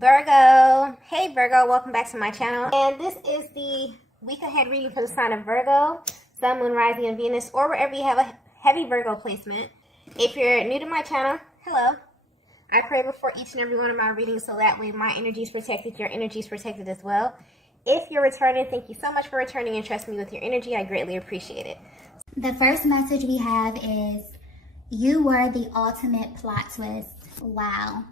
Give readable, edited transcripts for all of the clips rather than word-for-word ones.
Virgo. Hey Virgo, welcome back to my channel. And this is the week ahead reading for the sign of Virgo, Sun, Moon, Rising, and Venus, or wherever you have a heavy Virgo placement. If you're new to my channel, hello. I pray before each and every one of my readings so that way my energy is protected, your energy is protected as well. If you're returning, thank you so much for returning and trusting me with your energy. I greatly appreciate it. The first message we have is, you were the ultimate plot twist. Wow.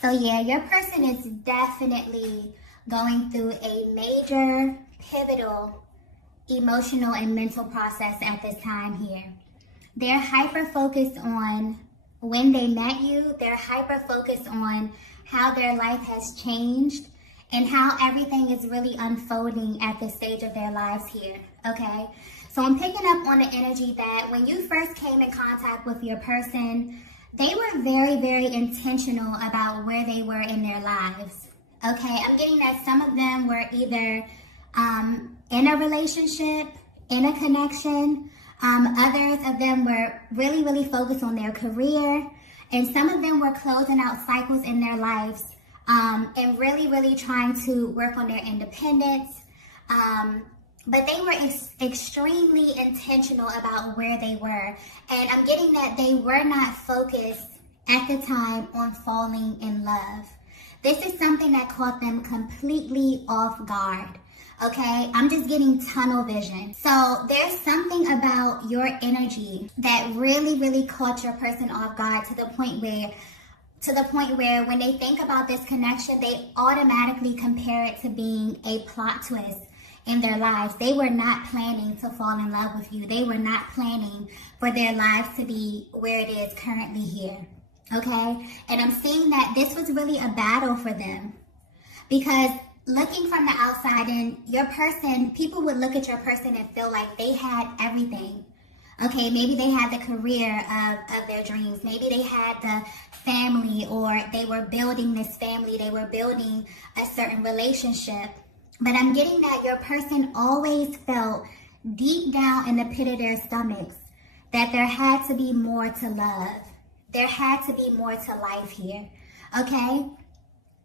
So yeah, your person is definitely going through a major, pivotal, emotional and mental process at this time here. They're hyper-focused on when they met you. They're hyper-focused on how their life has changed and how everything is really unfolding at this stage of their lives here, okay? So I'm picking up on the energy that when you first came in contact with your person, they were very, very intentional about where they were in their lives, okay? I'm getting that some of them were either in a relationship, in a connection. Others of them were really, really focused on their career. And some of them were closing out cycles in their lives and really, really trying to work on their independence. But they were extremely intentional about where they were. And I'm getting that they were not focused at the time on falling in love. This is something that caught them completely off guard. Okay, I'm just getting tunnel vision. So there's something about your energy that really, really caught your person off guard to the point where when they think about this connection, they automatically compare it to being a plot twist in their lives. They were not planning to fall in love with you. They were not planning for their lives to be where it is currently here. Okay, and I'm seeing that this was really a battle for them because looking from the outside in, your person, people would look at your person and feel like they had everything. Okay, maybe they had the career of their dreams. Maybe they had the family, or they were building this family. They were building a certain relationship. But I'm getting that your person always felt deep down in the pit of their stomachs that there had to be more to love. There had to be more to life here. Okay?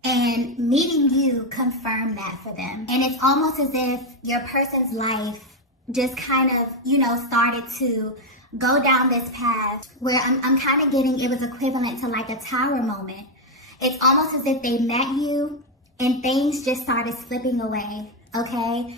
And meeting you confirmed that for them. And it's almost as if your person's life just kind of, started to go down this path where I'm kind of getting, it was equivalent to like a tower moment. It's almost as if they met you and things just started slipping away, okay?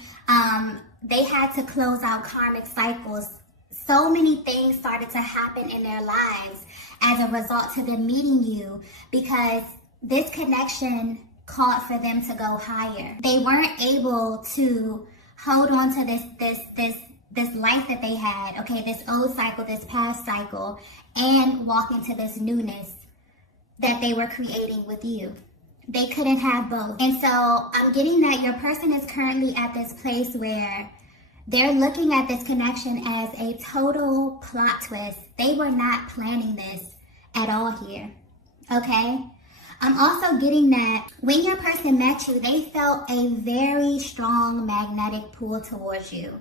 They had to close out karmic cycles. So many things started to happen in their lives as a result to them meeting you, because this connection called for them to go higher. They weren't able to hold on to this life that they had, okay, this old cycle, this past cycle, and walk into this newness that they were creating with you. They couldn't have both. And so I'm getting that your person is currently at this place where they're looking at this connection as a total plot twist. They were not planning this at all here, okay? I'm also getting that when your person met you, they felt a very strong magnetic pull towards you,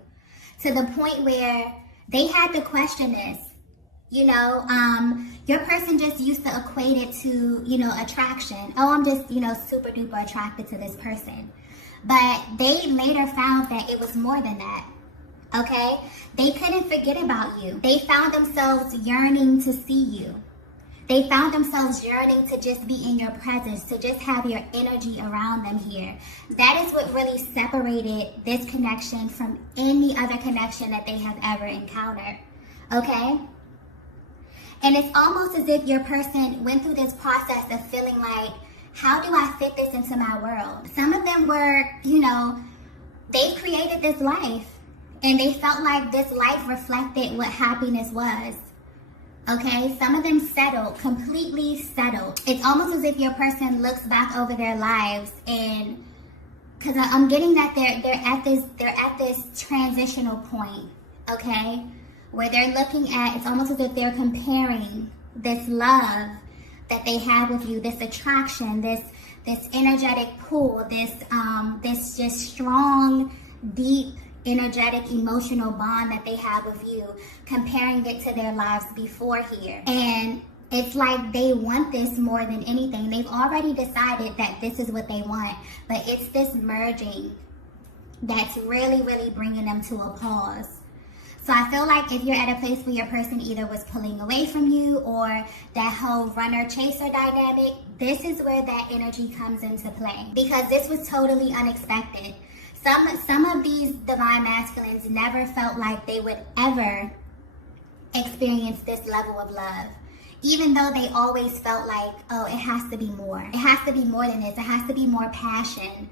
to the point where they had to question this. Your person just used to equate it to, attraction. Oh, I'm just, super duper attracted to this person. But they later found that it was more than that, okay? They couldn't forget about you. They found themselves yearning to see you. They found themselves yearning to just be in your presence, to just have your energy around them here. That is what really separated this connection from any other connection that they have ever encountered, okay? And it's almost as if your person went through this process of feeling like, how do I fit this into my world? Some of them were, they created this life and they felt like this life reflected what happiness was. Okay, some of them settled, completely settled. It's almost as if your person looks back over their lives, and because I'm getting that they're at this transitional point, okay, where they're looking at, it's almost as if they're comparing this love that they have with you, this attraction, this energetic pull, this just strong, deep, energetic, emotional bond that they have with you, comparing it to their lives before here. And It's like they want this more than anything. They've already decided that this is what they want, but it's this merging that's really, really bringing them to a pause. So I feel like if you're at a place where your person either was pulling away from you or that whole runner-chaser dynamic, this is where that energy comes into play, because this was totally unexpected. Some of these divine masculines never felt like they would ever experience this level of love. Even though they always felt like, oh, it has to be more. It has to be more than this. It has to be more passion.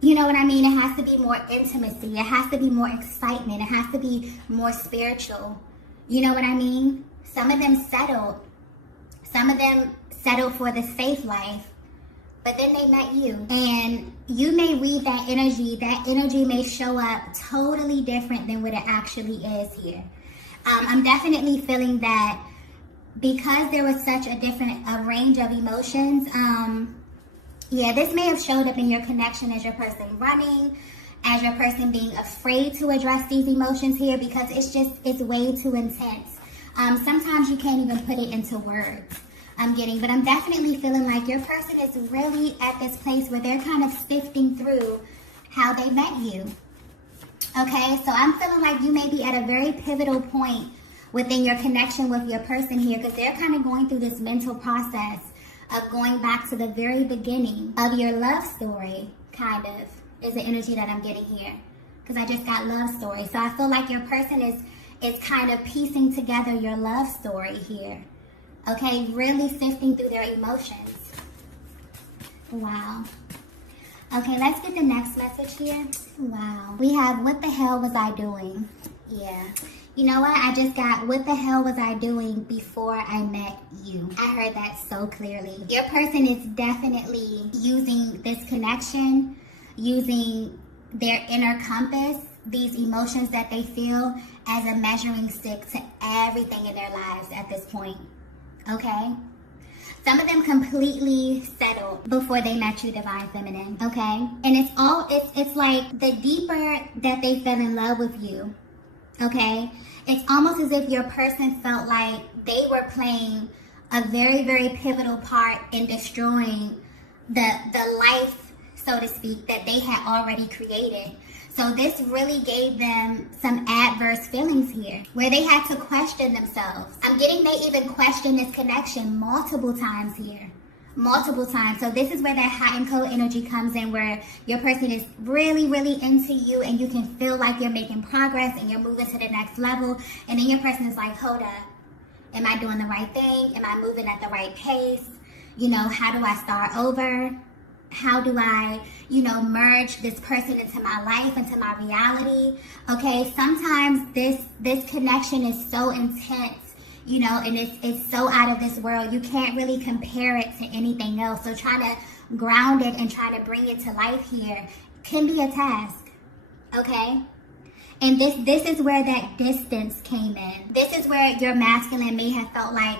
You know what I mean? It has to be more intimacy. It has to be more excitement. It has to be more spiritual. You know what I mean? Some of them settled. Some of them settled for this faith life. But then they met you. And you may read that energy. That energy may show up totally different than what it actually is here. I'm definitely feeling that because there was such a range of emotions, yeah, this may have showed up in your connection as your person running, as your person being afraid to address these emotions here, because it's way too intense. Sometimes you can't even put it into words, but I'm definitely feeling like your person is really at this place where they're kind of sifting through how they met you. Okay, so I'm feeling like you may be at a very pivotal point within your connection with your person here, because they're kind of going through this mental process of going back to the very beginning of your love story, kind of, is the energy that I'm getting here. Because I just got love story. So I feel like your person is kind of piecing together your love story here. Okay, really sifting through their emotions. Wow. Okay, let's get the next message here. Wow. We have, what the hell was I doing? Yeah. You know what? I just got, what the hell was I doing before I met you? I heard that so clearly. Your person is definitely using this connection, using their inner compass, these emotions that they feel, as a measuring stick to everything in their lives at this point. Okay? Some of them completely settled before they met you, Divine Feminine. Okay? And it's like the deeper that they fell in love with you, okay, it's almost as if your person felt like they were playing a very, very pivotal part in destroying the life, so to speak, that they had already created. So this really gave them some adverse feelings here, where they had to question themselves. I'm getting they even questioned this connection multiple times here. Multiple times. So this is where that hot and cold energy comes in, where your person is really, really into you and you can feel like you're making progress and you're moving to the next level. And then your person is like, hold up. Am I doing the right thing? Am I moving at the right pace? You know, how do I start over? How do I, merge this person into my life, into my reality? Okay, sometimes this connection is so intense, and it's so out of this world. You can't really compare it to anything else. So trying to ground it and try to bring it to life here can be a task, okay? And this is where that distance came in. This is where your masculine may have felt like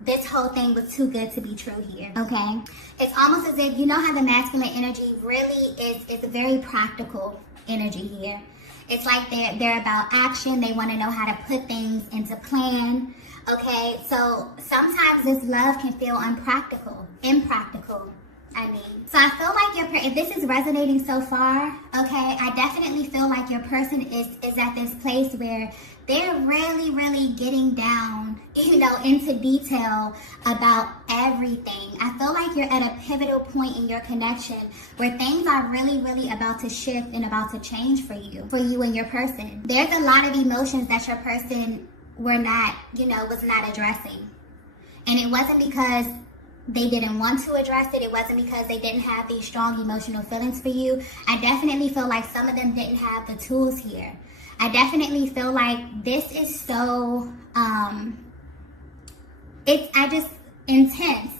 this whole thing was too good to be true here, okay? It's almost as if, how the masculine energy really is a very practical energy here. It's like they're about action. They want to know how to put things into plan, okay? So sometimes this love can feel impractical. So I feel like if this is resonating so far, okay, I definitely feel like your person is at this place where they're really, really getting down, into detail about everything. I feel like you're at a pivotal point in your connection where things are really, really about to shift and about to change for you and your person. There's a lot of emotions that your person was not addressing. And it wasn't because they didn't want to address it. It wasn't because they didn't have these strong emotional feelings for you. I definitely feel like some of them didn't have the tools here. I definitely feel like this is so, intense.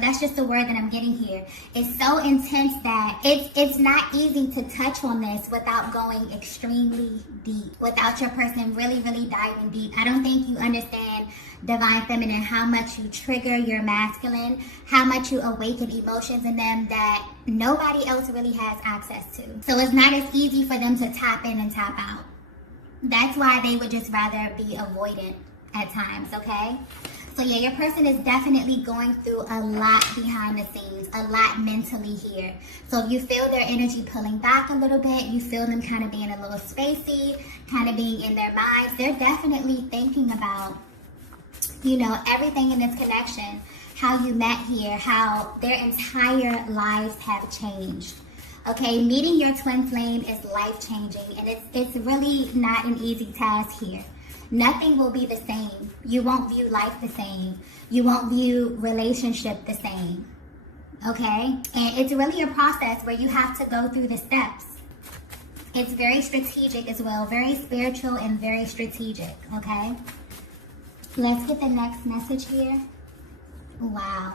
That's just the word that I'm getting here. It's so intense that it's not easy to touch on this without going extremely deep, without your person really, really diving deep. I don't think you understand, Divine Feminine, how much you trigger your masculine, how much you awaken emotions in them that nobody else really has access to. So it's not as easy for them to tap in and tap out. That's why they would just rather be avoidant at times, okay? So yeah, your person is definitely going through a lot behind the scenes, a lot mentally here. So if you feel their energy pulling back a little bit, you feel them kind of being a little spacey, kind of being in their minds, they're definitely thinking about, you know, everything in this connection, how you met here, how their entire lives have changed. Okay, meeting your twin flame is life-changing, and it's really not an easy task here. Nothing will be the same. You won't view life the same. You won't view relationship the same. Okay? And it's really a process where you have to go through the steps. It's very strategic as well. Very spiritual and very strategic. Okay? Let's get the next message here. Wow.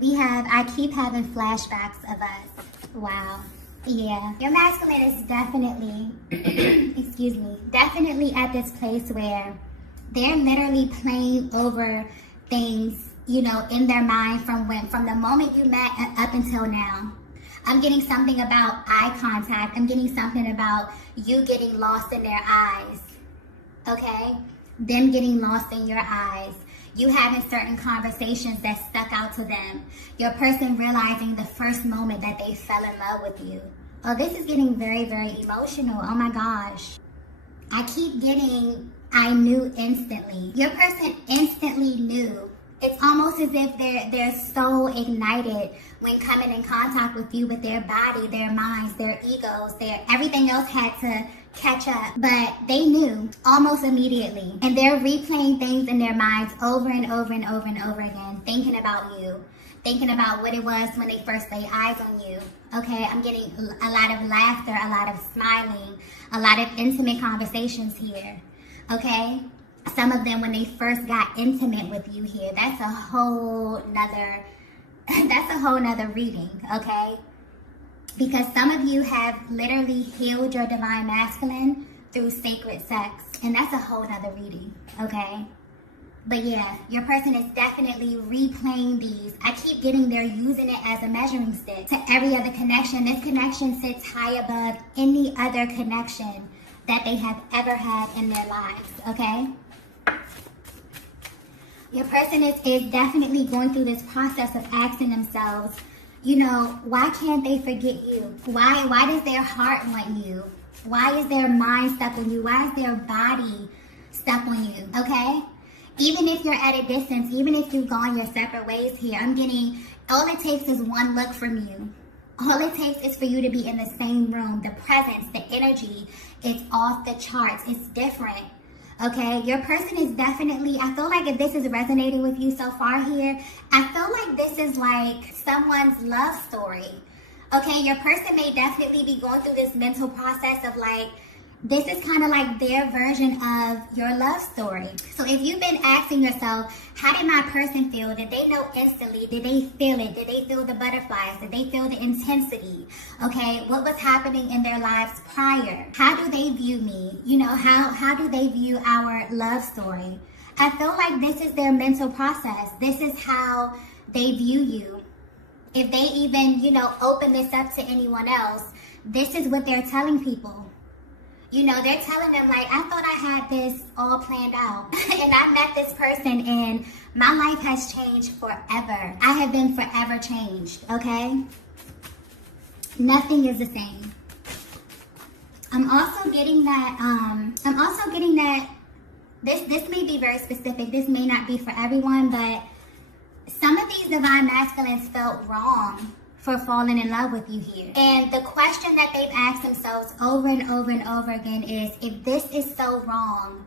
I keep having flashbacks of us. Wow. Yeah, your masculine is definitely, excuse me, definitely at this place where they're literally playing over things, you know, in their mind from the moment you met up until now. I'm getting something about eye contact. I'm getting something about you getting lost in their eyes. Okay? Them getting lost in your eyes. You having certain conversations that stuck out to them. Your person realizing the first moment that they fell in love with you. Oh, this is getting very, very emotional. Oh my gosh. I keep getting, I knew instantly. Your person instantly knew. It's almost as if they're so ignited when coming in contact with you, with their body, their minds, their egos, everything else had to catch up. But they knew almost immediately. And they're replaying things in their minds over and over and over and over again, thinking about you, thinking about what it was when they first laid eyes on you. Okay, I'm getting a lot of laughter, a lot of smiling, a lot of intimate conversations here. Okay? Some of them when they first got intimate with you here. That's a whole nother reading, okay? Because some of you have literally healed your divine masculine through sacred sex. And that's a whole nother reading, okay? But yeah, your person is definitely replaying these. I keep getting they're using it as a measuring stick to every other connection. This connection sits high above any other connection that they have ever had in their lives, okay? Your person is definitely going through this process of asking themselves, you know, why can't they forget you? Why does their heart want you? Why is their mind stuck on you? Why is their body stuck on you? Okay? Even if you're at a distance, even if you've gone your separate ways here, I'm getting, all it takes is one look from you. All it takes is for you to be in the same room. The presence, the energy, it's off the charts. It's different. Okay, your person is definitely, I feel like if this is resonating with you so far here, I feel like this is like someone's love story. Okay, your person may definitely be going through this mental process of like, this is kind of like their version of your love story. So if you've been asking yourself, how did my person feel? Did they know instantly? Did they feel it? Did they feel the butterflies? Did they feel the intensity? Okay, what was happening in their lives prior? How do they view me? You know, how do they view our love story? I feel like this is their mental process. This is how they view you. If they even, you know, open this up to anyone else, this is what they're telling people. You know, they're telling them like, I thought I had this all planned out. And I met this person and my life has changed forever. I have been forever changed, okay? Nothing is the same. I'm also getting that, this may be very specific. This may not be for everyone, but some of these divine masculines felt wrong for falling in love with you here. And the question that they've asked themselves over and over and over again is, if this is so wrong,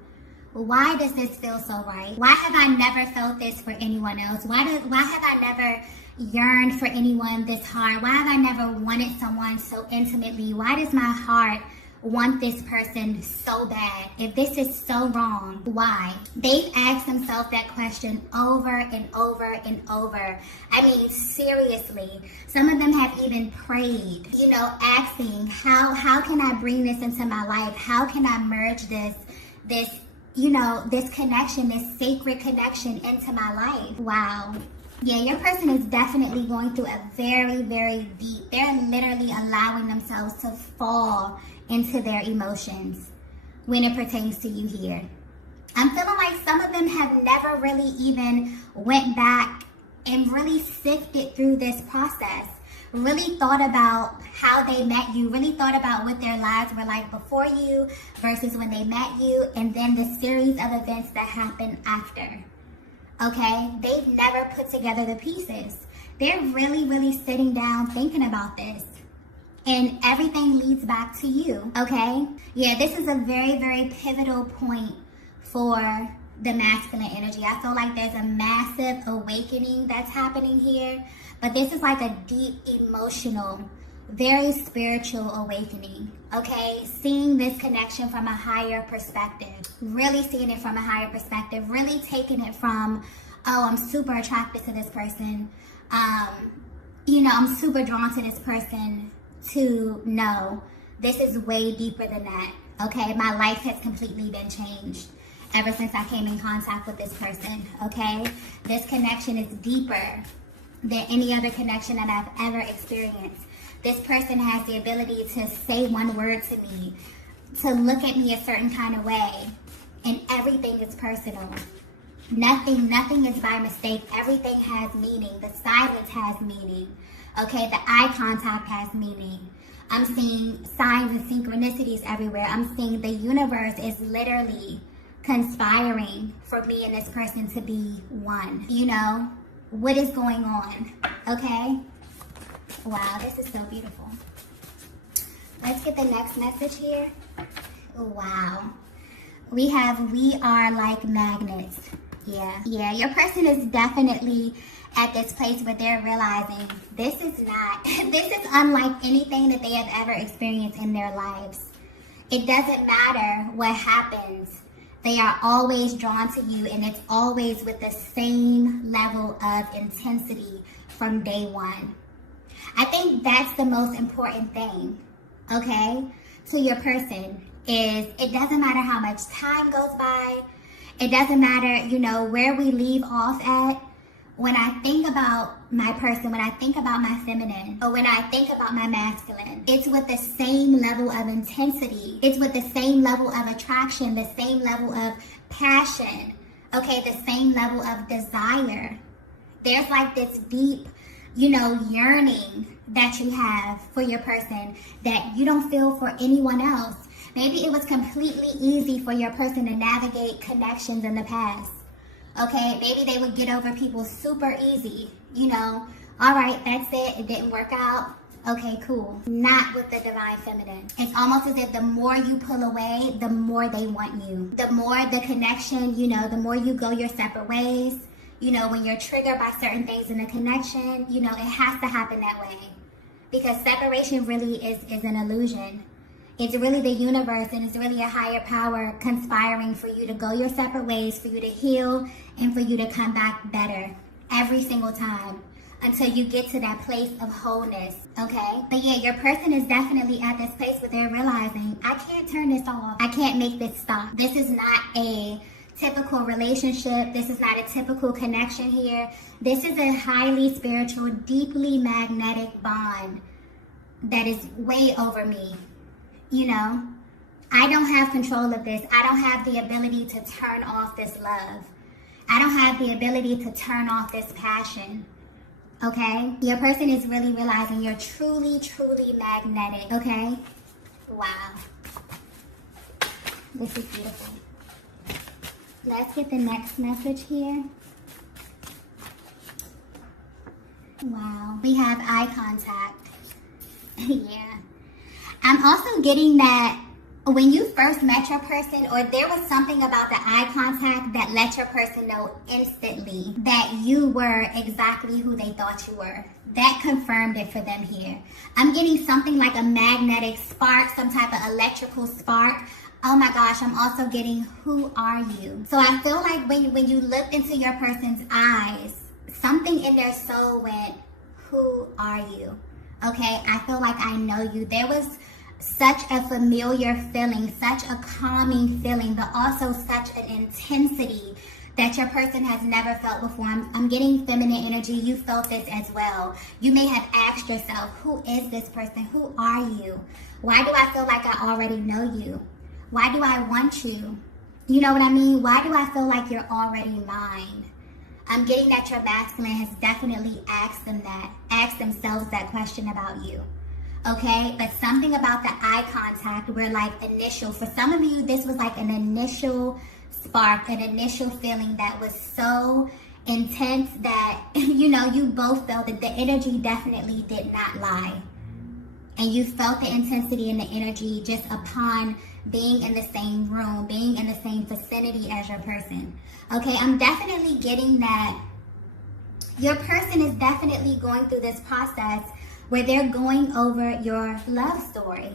why does this feel so right? Why have I never felt this for anyone else? Why have I never yearned for anyone this hard? Why have I never wanted someone so intimately? Why does my heart want this person so bad? If this is so wrong, why? They've asked themselves that question over and over and over. I mean, seriously. Some of them have even prayed, you know, asking, how can I bring this into my life? How can I merge this, you know, this connection, this sacred connection into my life? Wow. Yeah, your person is definitely going through a very, very deep, they're literally allowing themselves to fall into their emotions when it pertains to you here. I'm feeling like some of them have never really even went back and really sifted through this process. Really thought about how they met you, really thought about what their lives were like before you versus when they met you, and then the series of events that happened after. Okay? They've never put together the pieces. They're really, really sitting down thinking about this. And everything leads back to you. Okay? Yeah, this is a very, very pivotal point for the masculine energy. I feel like there's a massive awakening that's happening here. But this is like a deep, emotional, very spiritual awakening, okay? Seeing this connection from a higher perspective. Really seeing it from a higher perspective. Really taking it from, oh, I'm super attracted to this person. I'm super drawn to this person, to no, this is way deeper than that, okay? My life has completely been changed ever since I came in contact with this person, okay? This connection is deeper than any other connection that I've ever experienced. This person has the ability to say one word to me, to look at me a certain kind of way, and everything is personal. Nothing is by mistake. Everything has meaning. The silence has meaning. Okay, the eye contact has meaning. I'm seeing signs and synchronicities everywhere. I'm seeing the universe is literally conspiring for me and this person to be one. What is going on, okay? Wow, this is so beautiful. Let's get the next message here. Wow. We are like magnets. Yeah, your person is definitely at this place where they're realizing this is unlike anything that they have ever experienced in their lives. It doesn't matter what happens. They are always drawn to you, and it's always with the same level of intensity from day one. I think that's the most important thing, okay, to your person is it doesn't matter how much time goes by. It doesn't matter, where we leave off at. When I think about my person, when I think about my feminine, or when I think about my masculine, it's with the same level of intensity. It's with the same level of attraction, the same level of passion, okay, the same level of desire. There's like this deep, yearning that you have for your person that you don't feel for anyone else. Maybe it was completely easy for your person to navigate connections in the past. Okay, maybe they would get over people super easy, all right, that's it, it didn't work out, okay, cool. Not with the divine feminine. It's almost as if the more you pull away, the more they want you. The more the connection, the more you go your separate ways, when you're triggered by certain things in a connection, it has to happen that way. Because separation really is an illusion. It's really the universe, and it's really a higher power conspiring for you to go your separate ways, for you to heal, and for you to come back better every single time until you get to that place of wholeness, okay? But yeah, your person is definitely at this place where they're realizing, I can't turn this off. I can't make this stop. This is not a typical relationship. This is not a typical connection here. This is a highly spiritual, deeply magnetic bond that is way over me. I don't have control of this. I don't have the ability to turn off this love. I don't have the ability to turn off this passion. Okay? Your person is really realizing you're truly, truly magnetic. Okay? Wow. This is beautiful. Let's get the next message here. Wow. We have eye contact. Yeah. I'm also getting that when you first met your person, or there was something about the eye contact that let your person know instantly that you were exactly who they thought you were. That confirmed it for them here. I'm getting something like a magnetic spark, some type of electrical spark. Oh my gosh, I'm also getting, who are you? So I feel like when you looked into your person's eyes, something in their soul went, who are you? Okay, I feel like I know you. There was such a familiar feeling, such a calming feeling, but also such an intensity that your person has never felt before. I'm getting feminine energy. You felt this as well. You may have asked yourself, who is this person? Who are you? Why do I feel like I already know you? Why do I want you? You know what I mean? Why do I feel like you're already mine? I'm getting that your masculine has definitely asked themselves that question about you. Okay, but something about the eye contact were like initial. For some of you, this was like an initial spark, an initial feeling that was so intense that, you know, you both felt that the energy definitely did not lie. And you felt the intensity and the energy just upon being in the same room, being in the same vicinity as your person. Okay, I'm definitely getting that your person is definitely going through this process where they're going over your love story.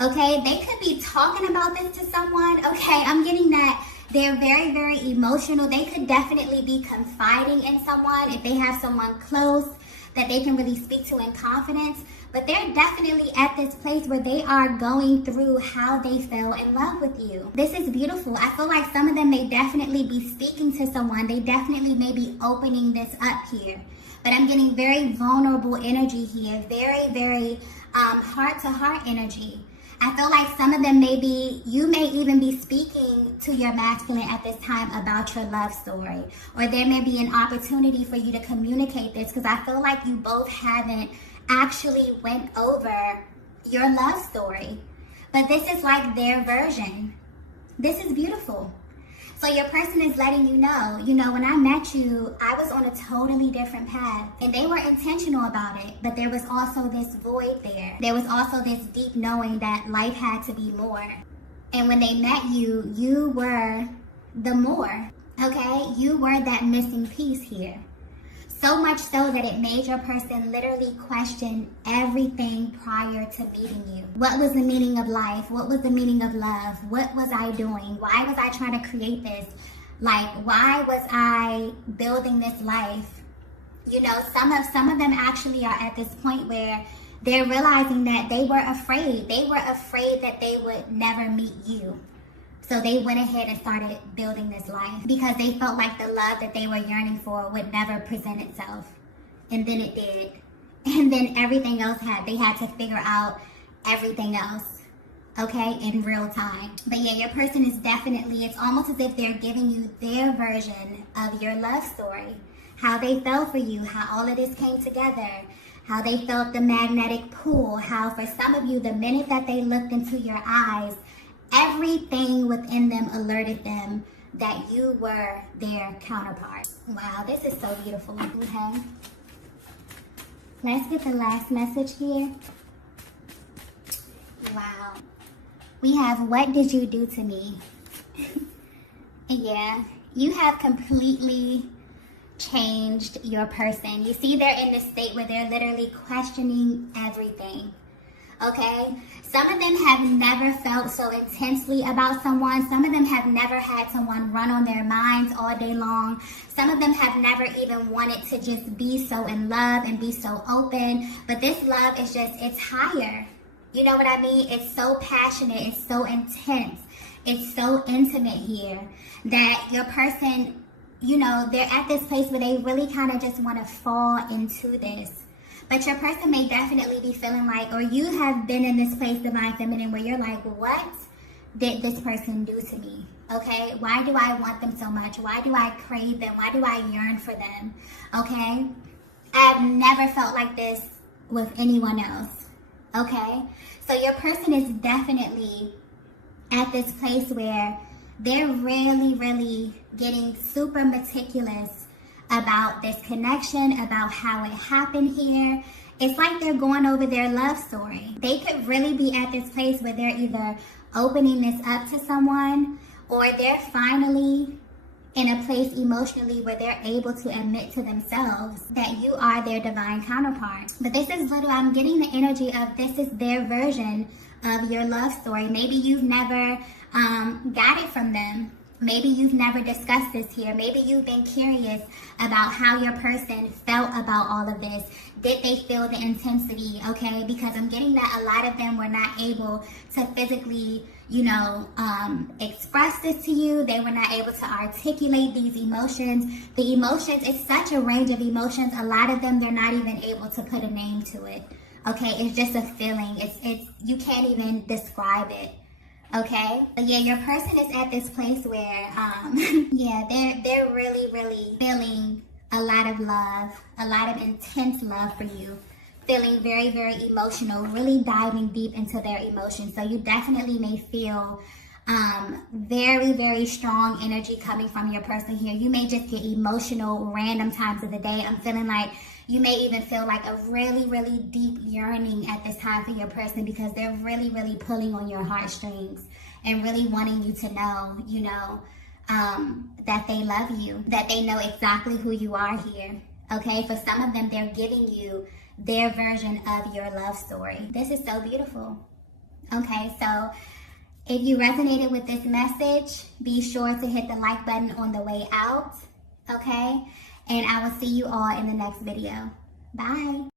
Okay, they could be talking about this to someone. Okay, I'm getting that they're very, very emotional. They could definitely be confiding in someone if they have someone close that they can really speak to in confidence. But they're definitely at this place where they are going through how they fell in love with you. This is beautiful. I feel like some of them may definitely be speaking to someone. They definitely may be opening this up here. But I'm getting very vulnerable energy here. Very, very heart-to-heart energy. I feel like some of them you may even be speaking to your masculine at this time about your love story. Or there may be an opportunity for you to communicate this, because I feel like you both haven't actually went over your love story. But this is like their version. This is beautiful. So your person is letting you know, when I met you, I was on a totally different path. And they were intentional about it. But there was also this void there. There was also this deep knowing that life had to be more. And when they met you, you were the more. Okay? You were that missing piece here. So much so that it made your person literally question everything prior to meeting you. What was the meaning of life? What was the meaning of love? What was I doing? Why was I trying to create this? Like, why was I building this life? You know, some of them actually are at this point where they're realizing that they were afraid. They were afraid that they would never meet you. So they went ahead and started building this life because they felt like the love that they were yearning for would never present itself. And then it did. And then everything else they had to figure out everything else, okay, in real time. But yeah, your person is definitely, it's almost as if they're giving you their version of your love story. How they fell for you, how all of this came together, how they felt the magnetic pull, how for some of you, the minute that they looked into your eyes, everything within them alerted them that you were their counterpart. Wow, this is so beautiful. Okay. Let's get the last message here. Wow. We have, what did you do to me? Yeah, you have completely changed your person. You see, they're in this state where they're literally questioning everything. Okay? Some of them have never felt so intensely about someone. Some of them have never had someone run on their minds all day long. Some of them have never even wanted to just be so in love and be so open. But this love is just, it's higher. You know what I mean? It's so passionate. It's so intense. It's so intimate here that your person, you know, they're at this place where they really kind of just want to fall into this. But your person may definitely be feeling like, or you have been in this place, Divine Feminine, where you're like, what did this person do to me? Okay? Why do I want them so much? Why do I crave them? Why do I yearn for them? Okay? I've never felt like this with anyone else. Okay? So your person is definitely at this place where they're really, really getting super meticulous about this connection, about how it happened here. It's like they're going over their love story. They could really be at this place where they're either opening this up to someone, or they're finally in a place emotionally where they're able to admit to themselves that you are their divine counterpart. But this is little, I'm getting the energy of this is their version of your love story. Maybe you've never got it from them. Maybe you've never discussed this here. Maybe you've been curious about how your person felt about all of this. Did they feel the intensity? Okay, because I'm getting that a lot of them were not able to physically, express this to you. They were not able to articulate these emotions. The emotions, it's such a range of emotions. A lot of them, they're not even able to put a name to it. Okay, it's just a feeling. It's you can't even describe it. Okay, but yeah, your person is at this place where, yeah, they're really, really feeling a lot of love, a lot of intense love for you, feeling very, very emotional, really diving deep into their emotions. So you definitely may feel very, very strong energy coming from your person here. You may just get emotional random times of the day. I'm feeling like you may even feel like a really, really deep yearning at this time for your person because they're really, really pulling on your heartstrings and really wanting you to know, you know, that they love you, that they know exactly who you are here. Okay, for some of them, they're giving you their version of your love story. This is so beautiful. Okay, so if you resonated with this message, be sure to hit the like button on the way out. Okay, and I will see you all in the next video. Bye.